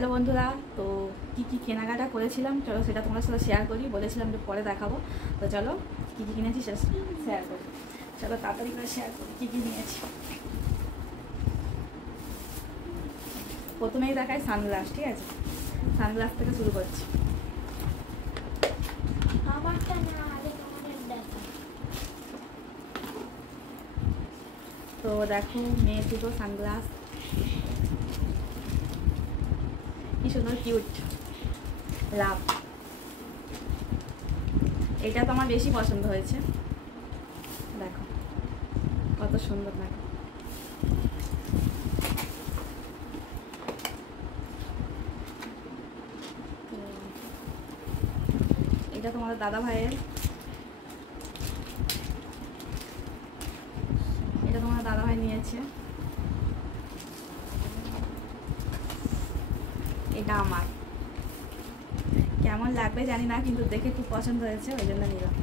Hello বন্ধুরা, তো কি কেনাকাটা করেছিলাম চলো সেটা তোমার সাথে শেয়ার করি। বলেছিলাম যে পরে দেখাবো, তো চলো কি কিনেছি সেটা শেয়ার করি। চলো তাড়াতাড়ি করে শেয়ার করি কি নিয়েছি। প্রথমেই দেখাই সানগ্লাস, ঠিক আছে? সানগ্লাস থেকে শুরু করছি। তো দেখো মেয়ে দুটো সানগ্লাস, কি সুন্দর কিউট লাভ। এটা তো আমার বেশি পছন্দ হয়েছে, দেখো কত সুন্দর দেখো। এটা তোমাদের দাদা ভাইয়ের, এটা তোমার দাদা ভাই নিয়েছে। এটা আমার, কেমন লাগবে জানি না, কিন্তু দেখে খুব পছন্দ হয়েছে, ওই জন্য নিলাম।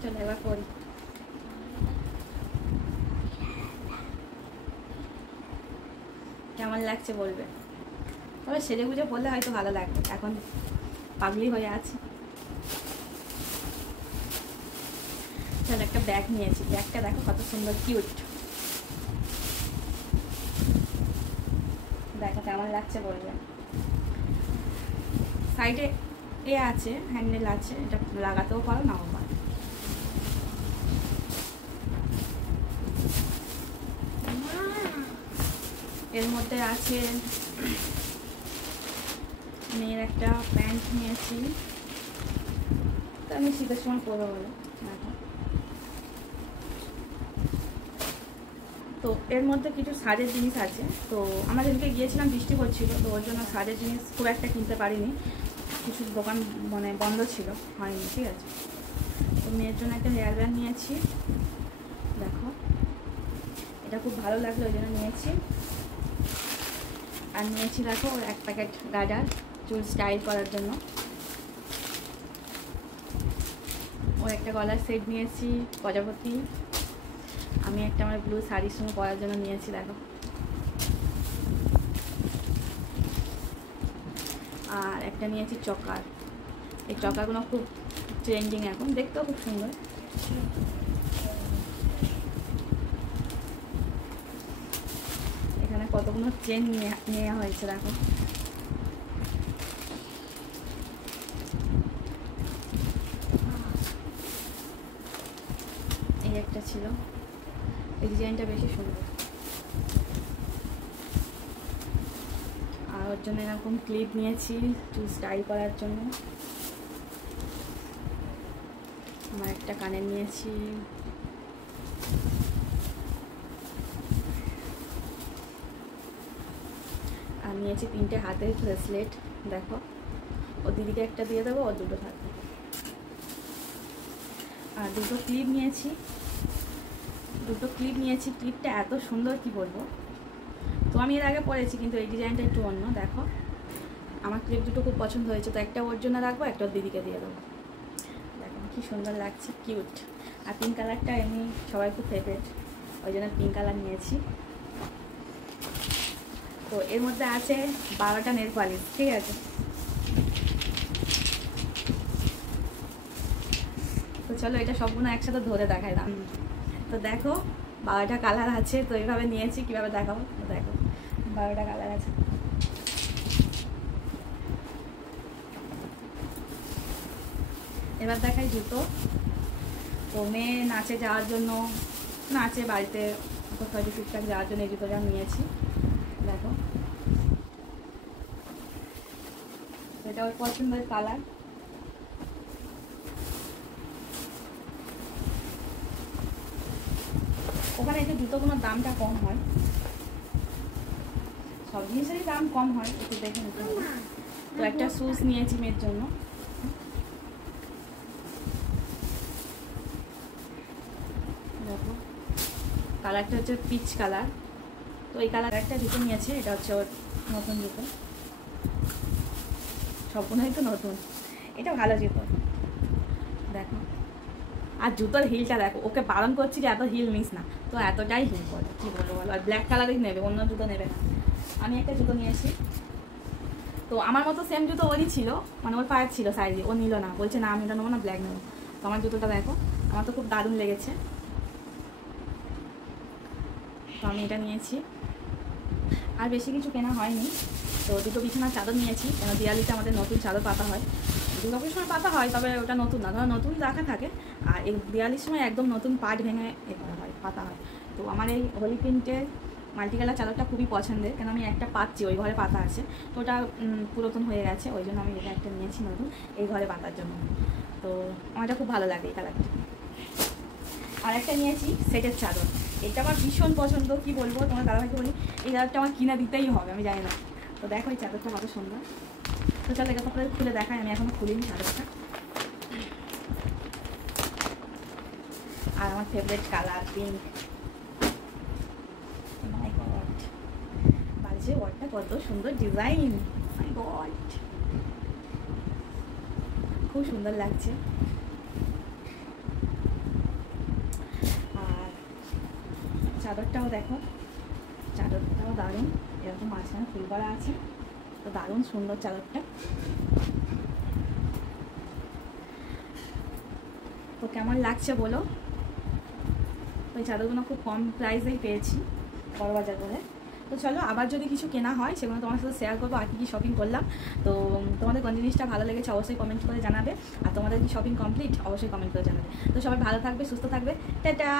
চলো এবার করি। কেমন লাগছে বলবে, তবে সেজে গুজে পড়লে হয়তো ভালো লাগবে, এখন পাগলি হয়ে আছে। চলো একটা ব্যাগ নিয়েছি, ব্যাগটা দেখো কত সুন্দর কিউট, দেখো কেমন লাগছে বলবে। সাইডে এ আছে, হ্যান্ডেল আছে, এটা লাগাতেও পারো নাও পারো। এর মধ্যে আছে মেয়ের একটা প্যান্ট নিয়েছি, তো আমি শীতের সময় পরবো বলে। তো এর মধ্যে কিছু সাজের জিনিস আছে। তো আমরা যেদিকে গিয়েছিলাম বৃষ্টি পড়ছিল, তো ওর জন্য সাজের জিনিস খুব একটা কিনতে পারিনি, কিছু দোকান মানে বন্ধ ছিল, হয়নি, ঠিক আছে। তো মেয়ের জন্য একটা হেয়ার ব্যান্ড নিয়েছি, দেখো এটা খুব ভালো লাগলো ওই জন্য নিয়েছি। আর নিয়েছি দেখো এক প্যাকেট গার্ডার, চুল স্টাইল করার জন্য। ওর একটা গলার সেট নিয়েছি প্রজাপতি। আমি একটা আমার ব্লু শাড়ির সঙ্গে পরার জন্য নিয়েছি, দেখো। আর একটা নিয়েছি চকার, এই চকারগুলো খুব ট্রেন্ডিং এখন, দেখতেও খুব সুন্দর। এখানে কতগুলো চেন নেওয়া হয়েছে দেখো। এই একটা ছিল, এই ডিজাইনটা বেশি সুন্দর। আর ওর জন্য এরকম ক্লিপ নিয়েছি চুল স্টাইল করার জন্য। আমার একটা কানের নিয়েছি। আর নিয়েছি 3টে হাতের ব্রেসলেট, দেখো। ও দিদিকে একটা দিয়ে দেবো, ও দুটো থাকবে। আর দুটো ক্লিপ নিয়েছি, ক্লিপটা এত সুন্দর কি বলবো। তো আমি এর আগে পরেছি, কিন্তু এই ডিজাইনটা একটু অন্য, দেখো। আমার ক্লিপ দুটো খুব পছন্দ হয়েছে, তো একটা ওর জন্য রাখবো, একটা ওর দিদিকে দিয়ে দেবো। দেখো কি সুন্দর লাগছে, কিউট। আর পিঙ্ক কালারটা এমনি সবাই খুব ফেভারিট, ওই জন্য পিঙ্ক কালার নিয়েছি। তো এর মধ্যে আছে 12টা নেল পালিশ, ঠিক আছে। তো চলো এটা সবগুলো একসাথে ধরে দেখাই দাম। তো দেখো 12টা কালার আছে, তো এইভাবে নিয়েছি, কীভাবে দেখাবো। দেখো 12টা কালার আছে। এবার দেখাই জুতো। তো মেয়ে নাচে যাওয়ার জন্য, নাচে বাড়িতে কোথাও টুকটাক যাওয়ার জন্য এই জুতোটা নিয়েছি, দেখো। এটা ওর পছন্দের কালার। ওখানে একটু জুতোগুলোর দামটা কম হয়, সব জিনিসেরই দাম কম হয়, একটু দেখে নিতে হবে। তো একটা শুজ নিয়েছি মেয়ের জন্য, দেখো কালারটা হচ্ছে পিচ কালার। তো এই কালার একটা জুতো নিয়েছি, এটা হচ্ছে ওর নতুন জুতো, সবগুলোই তো নতুন। এটা ভালো জুতো, দেখো। আর জুতোর হিলটা দেখো, ওকে বারণ করছি যে এত হিল নিস না, তো এতটাই হিল করে, কী বলবো বলো। আর ব্ল্যাক কালারই নেবে, অন্য জুতো নেবে না, আমি একটা জুতো নিয়েছি, তো আমার মতো সেম জুতো ওরই ছিল, মানে ওর পায়ের ছিল সাইজে, ও নিল না, বলছে না আমি এটা নেবো না, ব্ল্যাক নেবো। তো আমার জুতোটা দেখো, আমার তো খুব দারুণ লেগেছে, তো আমি এটা নিয়েছি। আর বেশি কিছু কেনা হয়নি। তো দুটো বিছানার চাদর নিয়েছি, কেন দিওয়ালিতে আমাদের নতুন চাদর পাতা হয়, দুর্গাপুজোর সময় পাতা হয়, তবে ওটা নতুন না, ধরো নতুন রাখা থাকে, আর এই দিওয়ালির সময় একদম নতুন পাট ভেঙে এ করা হয়, পাতা হয়। তো আমার এই হোলি প্রিন্টের মাল্টি কালার চাদরটা খুবই পছন্দের, কেন আমি একটা পাচ্ছি, ওই ঘরে পাতা আছে, তো ওটা পুরাতন হয়ে গেছে, ওই জন্য আমি এটা একটা নিয়েছি নতুন এই ঘরে পাতার জন্য। তো আমার এটা খুব ভালো লাগে এই কালারটা। আর একটা নিয়েছি সেটের চাদর, এটা আমার ভীষণ পছন্দ, কি বলবো তোমার দাদাভাইকে বলি এই চাদরটা আমার কিনা দিতেই হবে, আমি জানি না। তো দেখো এই চাদরটা কত সুন্দর। তো চলো এটা তারপরে খুলে দেখাই, আমি এখনো খুলিনি চাদরটা। আর আমার ফেভারিট কালার পিঙ্ক, মাই গড, বাজে ওয়ার্ডটা কত সুন্দর ডিজাইন, মাই গড খুব সুন্দর লাগছে। আর চাদরটাও দেখো, চাদরটাও দারুণ, এরকম মাঝখানে ফুল করা আছে, তো দারুণ সুন্দর চাদরটা। তো কেমন লাগছে বলো। ওই চাদরগুলো খুব কম প্রাইসেই পেয়েছি বড়বাজার বলে। তো চলো আবার যদি কিছু কেনা হয় সেগুলো তোমার সাথে শেয়ার করবো, আর কি শপিং করলাম। তো তোমাদের কোন জিনিসটা ভালো লেগেছে অবশ্যই কমেন্ট করে জানাবে, আর তোমাদের কি শপিং কমপ্লিট অবশ্যই কমেন্ট করে জানাবে। তো সবাই ভালো থাকবে, সুস্থ থাকবে, টাটা।